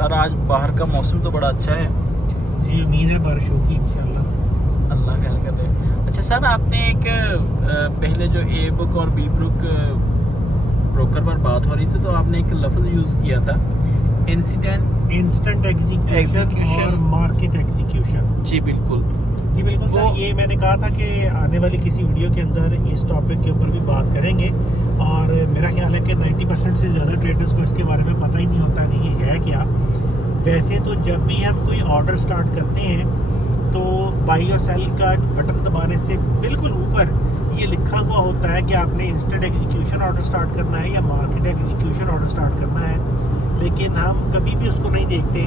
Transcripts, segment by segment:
Sir आज बाहर का मौसम तो बड़ा अच्छा है जी, उम्मीद है बारिश होगी इंशाल्लाह। अल्लाह खैर कर दे। अच्छा सर, आपने एक पहले जो ए बुक और बी बुक ब्रोकर पर बात हो रही थी तो आपने एक लफ्ज़ यूज़ किया था इंस्टेंट एग्जीक्यूशन और मार्केट एग्जीक्यूशन। जी बिल्कुल। जी बिल्कुल सर, ये मैंने कहा था कि आने वाली किसी वीडियो के अंदर इस टॉपिक के ऊपर भी बात करेंगे। और मेरा ख्याल है कि 90% से ज़्यादा ट्रेडर्स को इसके बारे में पता ही नहीं होता कि ये है क्या। वैसे तो जब भी हम कोई ऑर्डर स्टार्ट करते हैं तो बाई और सेल का बटन दबाने से बिल्कुल ऊपर ये लिखा हुआ होता है कि आपने इंस्टेंट एग्जीक्यूशन ऑर्डर स्टार्ट करना है या मार्केट एग्जीक्यूशन ऑर्डर स्टार्ट करना है, लेकिन हम कभी भी उसको नहीं देखते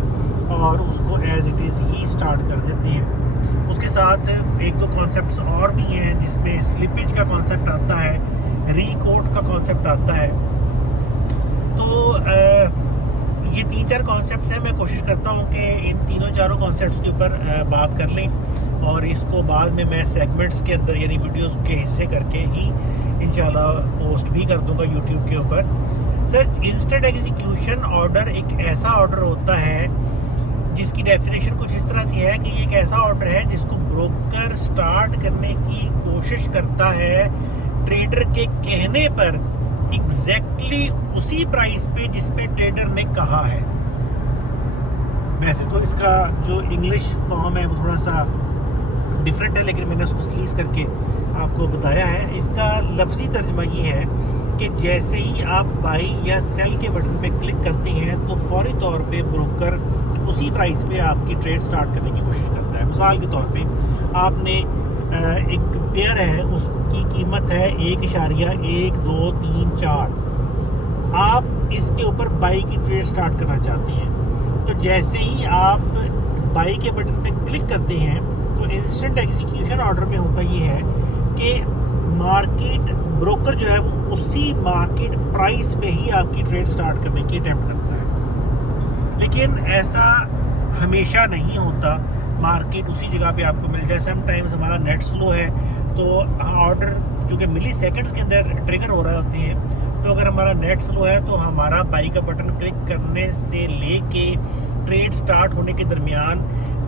और उसको एज इट इज़ ही स्टार्ट कर देते हैं। उसके साथ एक दो कॉन्सेप्ट्स और भी हैं जिसमें स्लिपेज का कॉन्सेप्ट आता है, रीकोड का कॉन्सेप्ट आता है। तो ये 3-4 कॉन्सेप्ट्स हैं। मैं कोशिश करता हूँ कि इन तीनों चारों कॉन्सेप्ट्स के ऊपर बात कर लें और इसको बाद में मैं सेगमेंट्स के अंदर यानी वीडियोस के हिस्से करके ही इंशाल्लाह पोस्ट भी कर दूंगा यूट्यूब के ऊपर। सर, इंस्टेंट एग्जीक्यूशन ऑर्डर एक ऐसा ऑर्डर होता है जिसकी डेफिनेशन कुछ इस तरह से है कि ये एक ऐसा ऑर्डर है जिसको ब्रोकर स्टार्ट करने की कोशिश करता है ट्रेडर के कहने पर एग्जैक्टली उसी प्राइस पे जिस पे ट्रेडर ने कहा है। वैसे तो इसका जो इंग्लिश फॉर्म है वो थोड़ा सा डिफरेंट है, लेकिन मैंने उसको स्लीज करके आपको बताया है। इसका लफ्जी तर्जमा ये है कि जैसे ही आप बाई या सेल के बटन पे क्लिक करते हैं तो फौरी तौर पे ब्रोकर उसी प्राइस पे आपकी ट्रेड स्टार्ट करने की कोशिश करता है। मिसाल के तौर पे आपने एक पेयर है, उसकी कीमत है 1.1234। आप इसके ऊपर बाई की ट्रेड स्टार्ट करना चाहते हैं, तो जैसे ही आप बाई के बटन पे क्लिक करते हैं तो इंस्टेंट एग्जीक्यूशन ऑर्डर में होता ये है कि मार्केट ब्रोकर जो है वो उसी मार्केट प्राइस पे ही आपकी ट्रेड स्टार्ट करने की अटेम्प्ट करता है। लेकिन ऐसा हमेशा नहीं होता, मार्केट उसी जगह पे आपको मिल जाए। समटाइम्स हमारा नेट स्लो है तो ऑर्डर जो कि मिली सेकंड्स के अंदर ट्रिगर हो रहे होते हैं, तो अगर हमारा नेट स्लो है तो हमारा बाई का बटन क्लिक करने से लेके ट्रेड स्टार्ट होने के दरमियान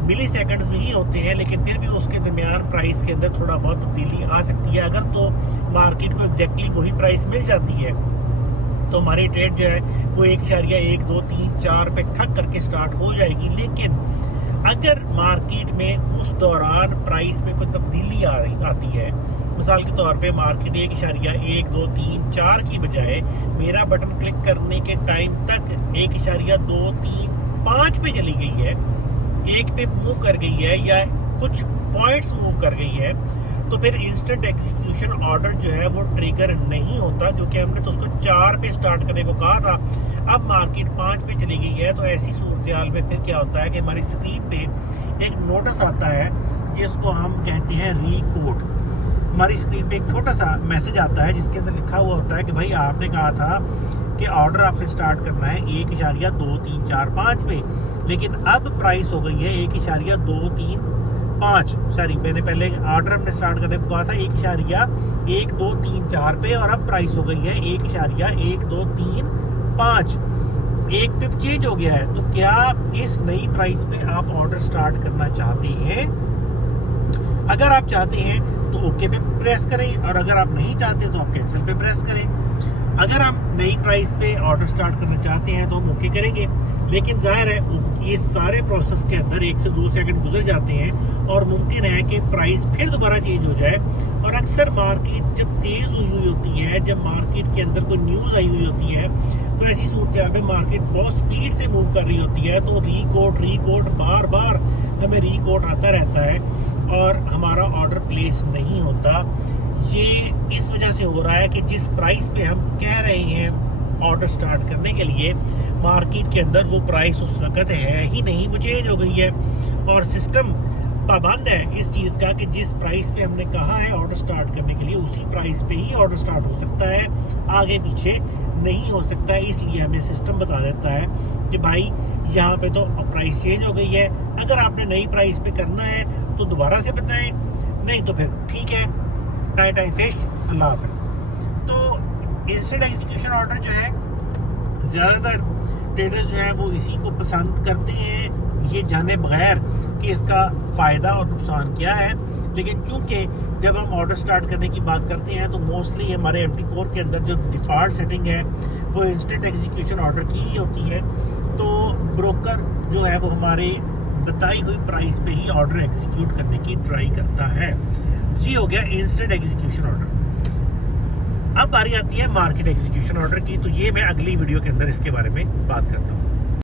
मिली सेकंड्स भी ही होते हैं, लेकिन फिर भी उसके दरमियान प्राइस के अंदर थोड़ा बहुत तब्दीली आ सकती है। अगर तो मार्केट को एग्जैक्टली वही प्राइस मिल जाती है तो हमारी ट्रेड जो है वो 1.1234 पे ठक करके स्टार्ट हो जाएगी। लेकिन अगर मार्केट में उस दौरान प्राइस में कोई तब्दीली आती है, मिसाल के तौर पे मार्केट 1.1234 की बजाय मेरा बटन क्लिक करने के टाइम तक 1.235 पे चली गई है, एक पे मूव कर गई है या कुछ पॉइंट्स मूव कर गई है, तो फिर इंस्टेंट एग्जीक्यूशन ऑर्डर जो है वो ट्रिगर नहीं होता, क्योंकि हमने तो उसको 4 पे स्टार्ट करने को कहा था। अब मार्केट 5 पे चली गई है, तो ऐसी सूरत हाल में फिर क्या होता है कि हमारी स्क्रीन पे एक नोटिस आता है जिसको हम कहते हैं रीकोड। हमारी स्क्रीन पे एक छोटा सा मैसेज आता है जिसके अंदर लिखा हुआ होता है कि भाई आपने कहा था कि ऑर्डर आपने स्टार्ट करना है 1.2345 पे, लेकिन अब प्राइस हो गई है 1.235। सॉरी, मैंने पहले ऑर्डर हमने स्टार्ट करने को कहा था 1.1234 पे और अब प्राइस हो गई है 1.1235। एक पिप चेंज हो गया है। तो क्या इस नई प्राइस पे आप ऑर्डर स्टार्ट करना चाहते हैं? अगर आप चाहते हैं तो ओके पे प्रेस करें, और अगर आप नहीं चाहते तो आप कैंसिल पे प्रेस करें। अगर हम नई प्राइस पे ऑर्डर स्टार्ट करना चाहते हैं तो हम ओके करेंगे, लेकिन जाहिर है ये सारे प्रोसेस के अंदर 1 से 2 सेकंड गुजर जाते हैं और मुमकिन है कि प्राइस फिर दोबारा चेंज हो जाए। और अक्सर मार्केट जब तेज़ हुई होती है, जब मार्केट के अंदर कोई न्यूज़ आई हुई होती है, तो ऐसी सूरत में मार्केट बहुत स्पीड से मूव कर रही होती है, तो रिकोड बार बार हमें रिकोड आता रहता है और हमारा ऑर्डर प्लेस नहीं होता। ये इस वजह से हो रहा है कि जिस प्राइस पे हम कह रहे हैं ऑर्डर स्टार्ट करने के लिए, मार्केट के अंदर वो प्राइस उस वक्त है ही नहीं, वो चेंज हो गई है। और सिस्टम पाबंद है इस चीज़ का कि जिस प्राइस पे हमने कहा है ऑर्डर स्टार्ट करने के लिए उसी प्राइस पे ही ऑर्डर स्टार्ट हो सकता है, आगे पीछे नहीं हो सकता है। इसलिए हमें सिस्टम बता देता है कि भाई यहाँ पे तो प्राइस चेंज हो गई है, अगर आपने नई प्राइस पे करना है तो दोबारा से बताएं, नहीं तो फिर ठीक है, टाई फिश, अल्लाह हाफिज़। तो इंस्टेंट एग्जीक्यूशन ऑर्डर जो है ज़्यादातर ट्रेडर्स जो है वो इसी को पसंद करते हैं, ये जाने बगैर कि इसका फ़ायदा और नुकसान क्या है। लेकिन चूंकि जब हम ऑर्डर स्टार्ट करने की बात करते हैं तो मोस्टली हमारे MT4 के अंदर जो डिफ़ॉल्ट सेटिंग है वो इंस्टेंट एग्जीक्यूशन ऑर्डर की ही होती है। तो ब्रोकर जो है वो हमारे बताई हुई प्राइस पे ही ऑर्डर एग्जीक्यूट करने की ट्राई करता है। जी हो गया इंस्टेंट एग्जीक्यूशन ऑर्डर। अब बारी आती है मार्केट एग्जीक्यूशन ऑर्डर की, तो ये मैं अगली वीडियो के अंदर इसके बारे में बात करता हूँ।